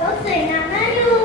รถสวยงามน่าอยู่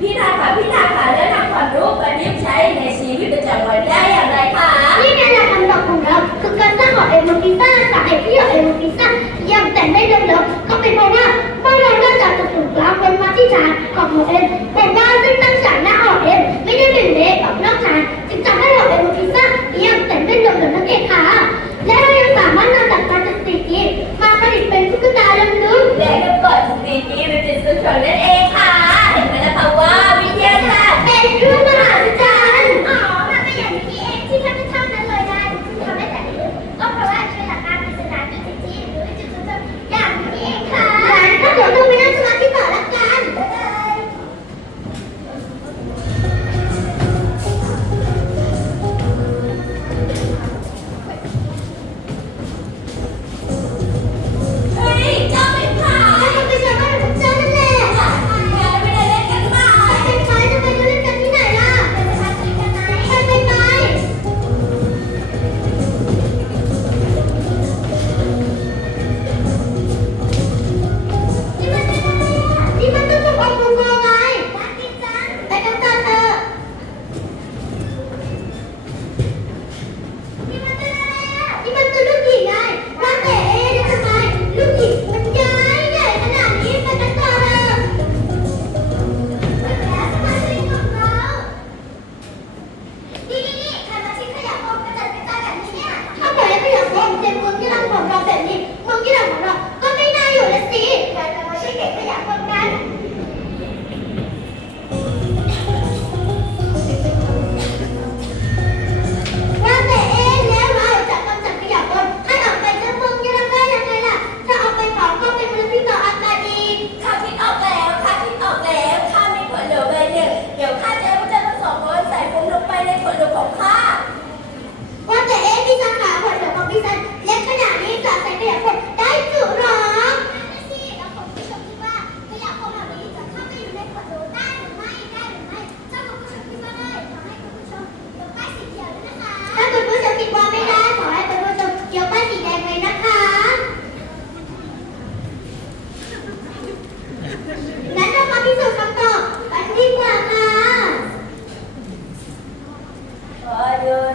พี่นาค่พี่นาค่แล้วนำควรู้มประยุกต์ใช้ในชีวิตประจำวันได้อย่างไรคะนี่เป็ลัคำตอบของเราคือการสร้างหอเอโมพิซ่าสายที่หอเอโมพิซ่ายังแต่ได้เร็วๆก็เป็นเพราะว่าเมื่อเราได้จากจุดนย์กลางบนมาที่ฐานของหอเอ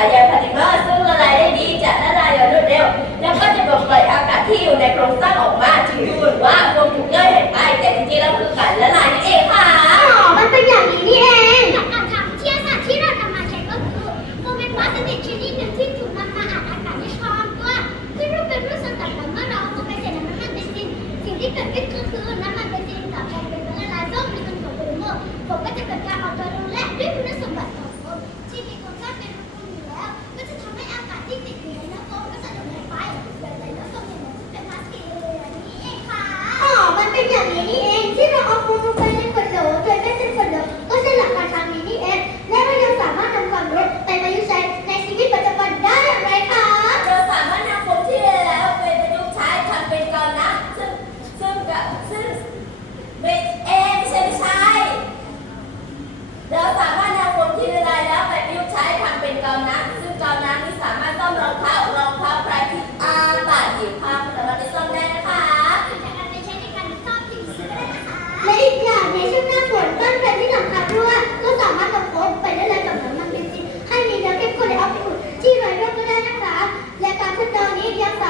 ายใยพาลิเมอร์ซึ่งละลายได้ดีจะละลายอย่างรวดเร็ว แล้วก็จะปลดปลอยอากาศที่อยู่ในโครงสร้างออกมาจึงดูเหมือนว่าโครงถูกเงยยหายไปแต่จริงๆแล้วคือการละลายนี่เอง ต้นเพลงที่สำคัญด้วก็สามารถนำโค้ดไปได้เลยกับน้ำมันเบนซินให้มีน้อเข้มข้นละออกไปอุ่นที่ไรด้วยก็ได้นะคะและการทดลองนี้ยังสา